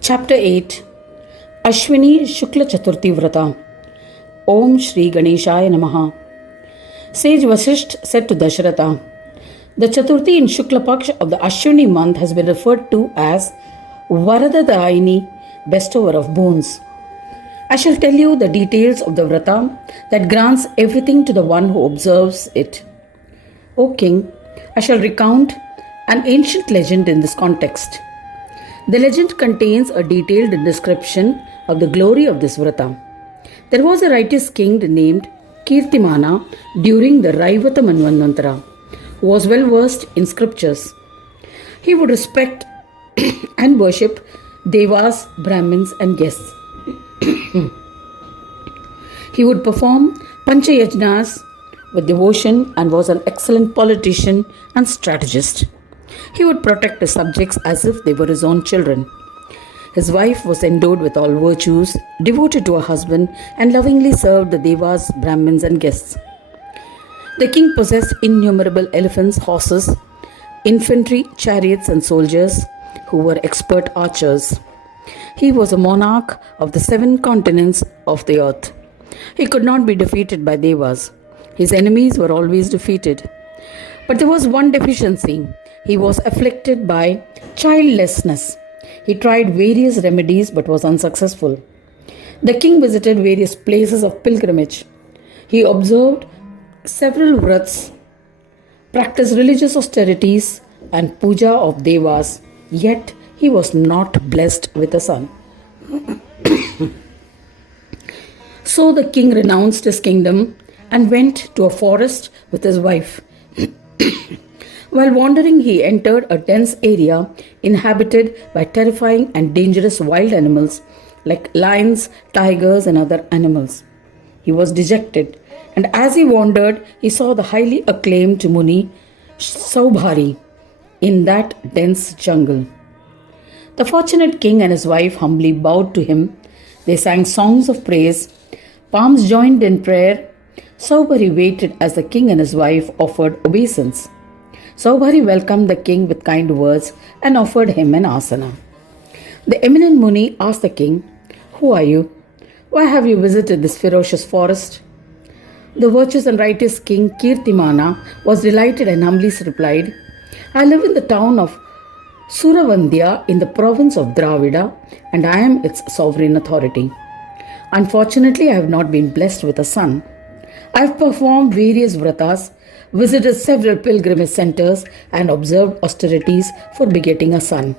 Chapter 8 Ashwini Shukla Chaturthi vrata. Om Shri Ganeshaya Namaha. Sage Vasisht said to Dasharatha, the Chaturthi in Shukla Paksh of the Ashwini month has been referred to as Varadadaini, bestower of boons. I shall tell you the details of the vrata that grants everything to the one who observes it. O King, I shall recount an ancient legend in this context. The legend contains a detailed description of the glory of this vrata. There was a righteous king named Kirtimana during the Raivata Manvantara, who was well versed in scriptures. He would respect and worship devas, brahmins, and guests. He would perform panchayajnas with devotion and was an excellent politician and strategist. He would protect his subjects as if they were his own children. His wife was endowed with all virtues, devoted to her husband, and lovingly served the devas, brahmins, and guests. The king possessed innumerable elephants, horses, infantry, chariots, and soldiers who were expert archers. He was a monarch of the 7 continents of the earth. He could not be defeated by devas. His enemies were always defeated. But there was one deficiency. He was afflicted by childlessness. He tried various remedies but was unsuccessful. The king visited various places of pilgrimage. He observed several vrats, practiced religious austerities and puja of devas, yet he was not blessed with a son. So the king renounced his kingdom and went to a forest with his wife. While wandering, he entered a dense area inhabited by terrifying and dangerous wild animals like lions, tigers, and other animals. He was dejected, and as he wandered, he saw the highly acclaimed Muni Saubhari in that dense jungle. The fortunate king and his wife humbly bowed to him. They sang songs of praise. Palms joined in prayer. Saubhari waited as the king and his wife offered obeisance. Saubhari welcomed the king with kind words and offered him an asana. The eminent Muni asked the king, "Who are you? Why have you visited this ferocious forest?" The virtuous and righteous king Kirtimana was delighted and humbly replied, "I live in the town of Suravandya in the province of Dravida, and I am its sovereign authority. Unfortunately, I have not been blessed with a son. I have performed various vratas, visited several pilgrimage centers, and observed austerities for begetting a son.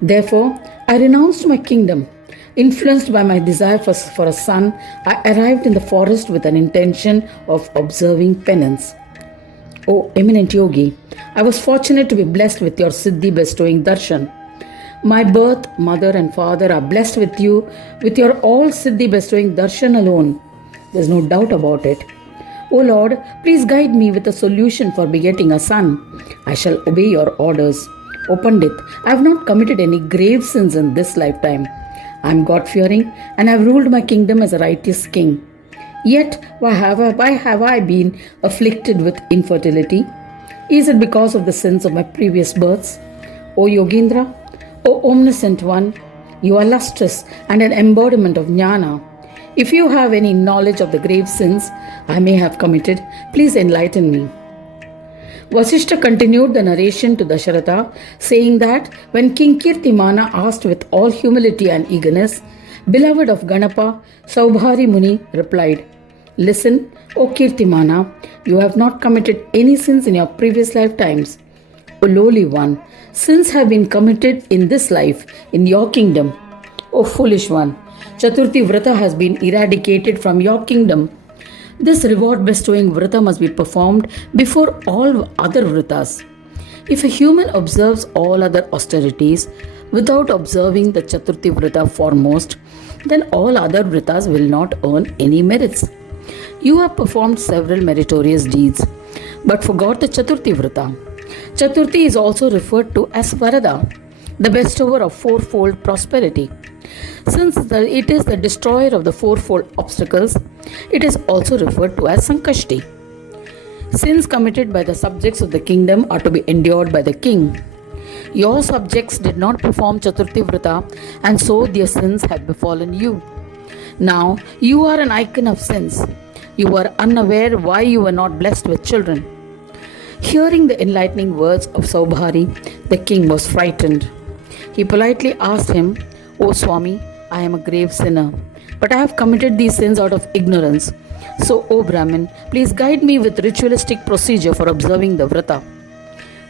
Therefore, I renounced my kingdom. Influenced by my desire for a son, I arrived in the forest with an intention of observing penance. O eminent yogi, I was fortunate to be blessed with your siddhi bestowing darshan. My birth, mother, and father are blessed with you with your all siddhi bestowing darshan alone. There's no doubt about it. O Lord, please guide me with a solution for begetting a son. I shall obey your orders. O Pandit, I have not committed any grave sins in this lifetime. I am God-fearing and have ruled my kingdom as a righteous king. Yet, why have I been afflicted with infertility? Is it because of the sins of my previous births? O Yogendra, O omniscient one, you are lustrous and an embodiment of jnana. If you have any knowledge of the grave sins I may have committed, please enlighten me." Vasishta continued the narration to Dasharatha, saying that when King Kirtimana asked with all humility and eagerness, "Beloved of Ganapa, Saubhari Muni replied, Listen, O Kirtimana, you have not committed any sins in your previous lifetimes. O lowly one, sins have been committed in this life, in your kingdom. O foolish one, Chaturthi vrata has been eradicated from your kingdom. This reward bestowing vrata must be performed before all other vratas. If a human observes all other austerities without observing the Chaturthi vrata foremost, then all other vratas will not earn any merits. You have performed several meritorious deeds, but forgot the Chaturthi vrata. Chaturthi is also referred to as Varada, the bestower of fourfold prosperity. Since it is the destroyer of the fourfold obstacles, it is also referred to as Sankashti. Sins committed by the subjects of the kingdom are to be endured by the king. Your subjects did not perform Chaturthi vrata, and so their sins have befallen you. Now you are an icon of sins. You were unaware why you were not blessed with children. Hearing the enlightening words of Saubhari, the king was frightened. He politely asked him, "O Swami, I am a grave sinner, but I have committed these sins out of ignorance. So, O Brahmin, please guide me with ritualistic procedure for observing the vrata."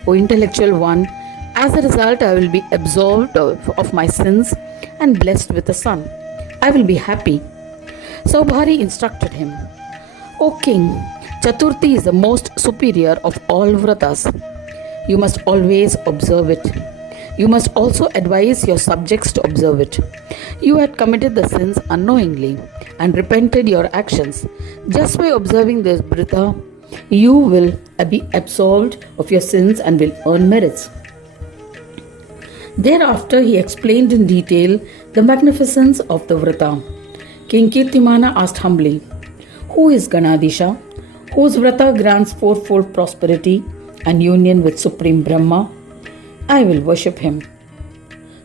O intellectual one, as a result, I will be absolved of my sins and blessed with a son. I will be happy. Saubhari instructed him, "O king, Chaturthi is the most superior of all vratas. You must always observe it. You must also advise your subjects to observe it. You had committed the sins unknowingly and repented your actions. Just by observing this vrata, you will be absolved of your sins and will earn merits." Thereafter, he explained in detail the magnificence of the vrata. King Kirtimana asked humbly, "Who is Ganadisha, whose vrata grants fourfold prosperity and union with Supreme Brahma? I will worship him."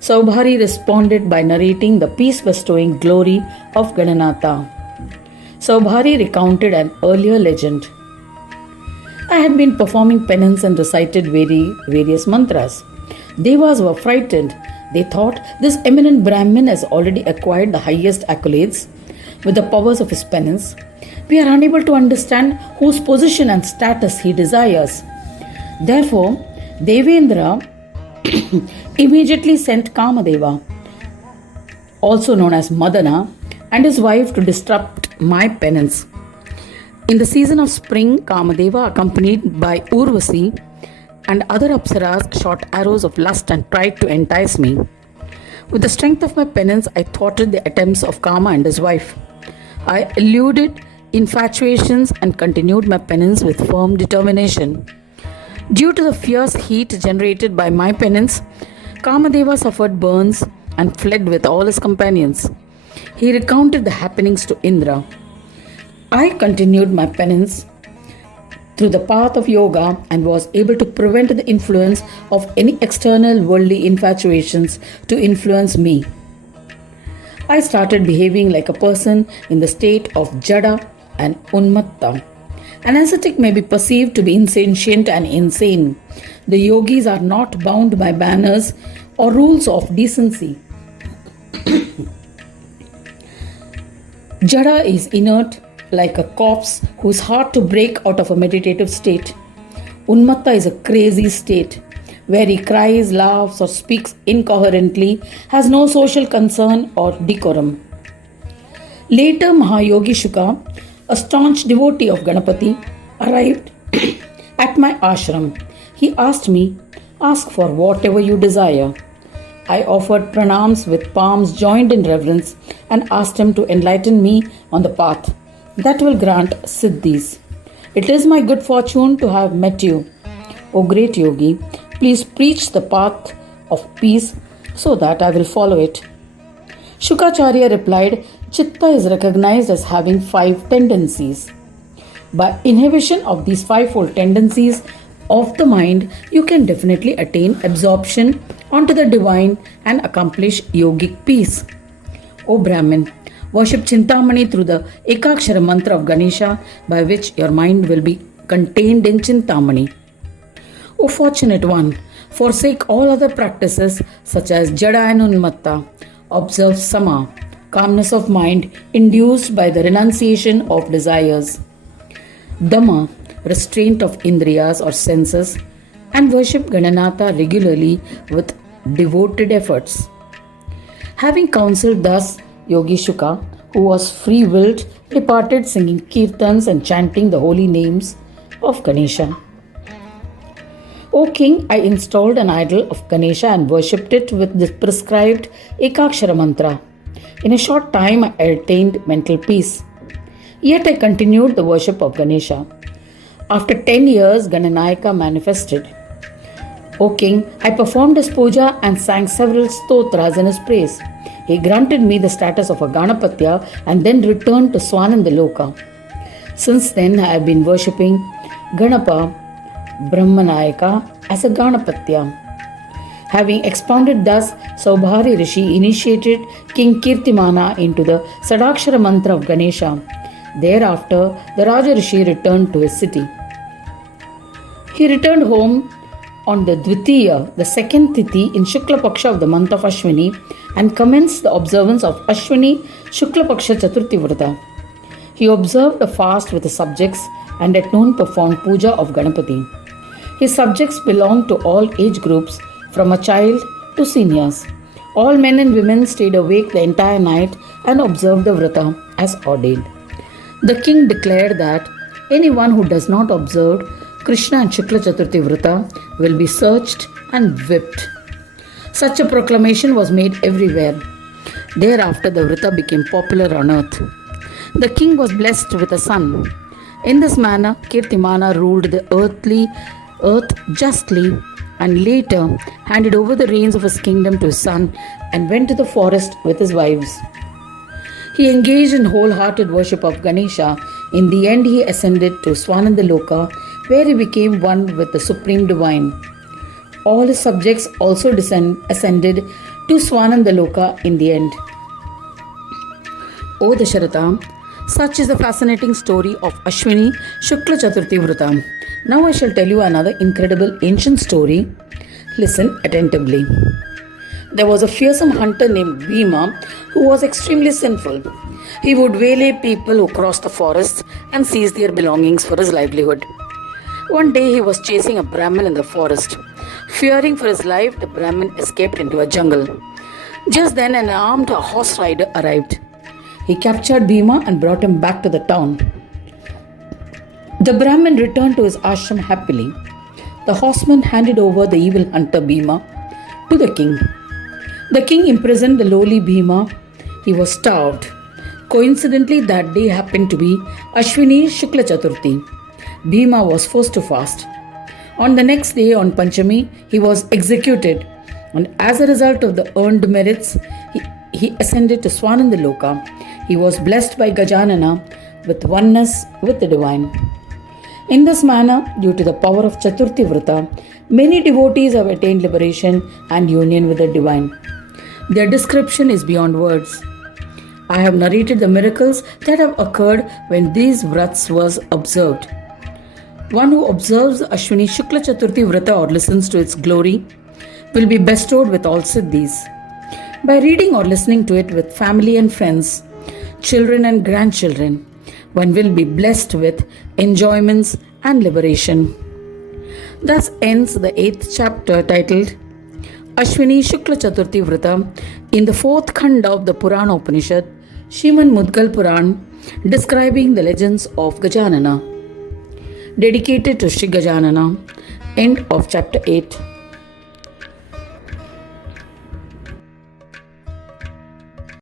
Saubhari responded by narrating the peace-bestowing glory of Gananatha. Saubhari recounted an earlier legend. "I had been performing penance and recited various mantras. Devas were frightened. They thought, this eminent Brahmin has already acquired the highest accolades with the powers of his penance. We are unable to understand whose position and status he desires." Therefore, Devendra immediately sent Kamadeva, also known as Madana, and his wife to disrupt my penance. In the season of spring, Kamadeva, accompanied by Urvasi and other apsaras, shot arrows of lust and tried to entice me. With the strength of my penance, I thwarted the attempts of Kama and his wife. I eluded infatuations and continued my penance with firm determination. Due to the fierce heat generated by my penance, Kamadeva suffered burns and fled with all his companions. He recounted the happenings to Indra. I continued my penance through the path of yoga and was able to prevent the influence of any external worldly infatuations to influence me. I started behaving like a person in the state of jada and unmatta. An ascetic may be perceived to be insentient and insane. The yogis are not bound by banners or rules of decency. Jada is inert, like a corpse who is hard to break out of a meditative state. Unmatta is a crazy state, where he cries, laughs, or speaks incoherently, has no social concern or decorum. Later, Mahayogi Shuka, a staunch devotee of Ganapati, arrived at my ashram. He asked me, "Ask for whatever you desire." I offered pranams with palms joined in reverence and asked him to enlighten me on the path that will grant siddhis. "It is my good fortune to have met you, O great yogi. Please preach the path of peace so that I will follow it." Shukacharya replied, "Chitta is recognized as having 5 tendencies. By inhibition of these 5-fold tendencies of the mind, you can definitely attain absorption onto the divine and accomplish yogic peace. O Brahmin, worship Chintamani through the Ekakshara mantra of Ganesha, by which your mind will be contained in Chintamani. O fortunate one, forsake all other practices such as Jada and Unmatta. Observe Sama, calmness of mind induced by the renunciation of desires. Dhamma, restraint of Indriyas or senses. And worship Gananatha regularly with devoted efforts." Having counselled thus, Yogi Shuka, who was free-willed, departed singing kirtans and chanting the holy names of Ganesha. "O king, I installed an idol of Ganesha and worshipped it with the prescribed Ekakshara mantra. In a short time, I attained mental peace. Yet I continued the worship of Ganesha. After 10 years, Gananayaka manifested. O king, I performed his puja and sang several stotras in his praise. He granted me the status of a Ganapatya and then returned to Swanandaloka. Since then, I have been worshipping Ganapa Brahmanayaka as a Ganapatya. Having expounded thus, Saubhari Rishi initiated King Kirtimana into the Sadakshara mantra of Ganesha. Thereafter, the Raja Rishi returned to his city. He returned home on the Dvitiya, the second Tithi in Shukla Paksha of the month of Ashwini, and commenced the observance of Ashwini Shukla Chaturthi vrata. He observed a fast with his subjects and at noon performed puja of Ganapati. His subjects belonged to all age groups, from a child to seniors. All men and women stayed awake the entire night and observed the vrata as ordained. The king declared that anyone who does not observe Krishna and Shukla Chaturthi vrata will be searched and whipped. Such a proclamation was made everywhere. Thereafter, the vrata became popular on earth. The king was blessed with a son. In this manner, Kirtimana ruled the earth justly and later handed over the reins of his kingdom to his son and went to the forest with his wives. He engaged in wholehearted worship of Ganesha. In the end, he ascended to Swanandaloka, where he became one with the Supreme Divine. All his subjects also ascended to Swanandaloka in the end. O Dasharatha, such is the fascinating story of Ashwini Shukla Chaturthi vrata. Now I shall tell you another incredible ancient story. Listen attentively. There was a fearsome hunter named Bhima who was extremely sinful. He would waylay people who crossed the forest and seize their belongings for his livelihood. One day he was chasing a Brahmin in the forest. Fearing for his life, the Brahmin escaped into a jungle. Just then an armed horse rider arrived. He captured Bhima and brought him back to the town. The Brahmin returned to his ashram happily. The horseman handed over the evil hunter Bhima to the king. The king imprisoned the lowly Bhima. He was starved. Coincidentally, that day happened to be Ashwini Shukla Chaturthi. Bhima was forced to fast. On the next day, on Panchami, he was executed, and as a result of the earned merits, he ascended to Swanandaloka. He was blessed by Gajanana with oneness with the divine. In this manner, due to the power of Chaturthi vrata, many devotees have attained liberation and union with the divine. Their description is beyond words. I have narrated the miracles that have occurred when these vrats was observed. One who observes Ashwini Shukla Chaturthi vrata or listens to its glory will be bestowed with all siddhis. By reading or listening to it with family and friends, children and grandchildren, one will be blessed with enjoyments and liberation. Thus ends the 8th chapter titled Ashwini Shukla Chaturthi vrata in the 4th khanda of the Puran Upanishad, Shrimad Mudgal Purana, describing the legends of Gajanana. Dedicated to Shri Gajanana. End of chapter 8.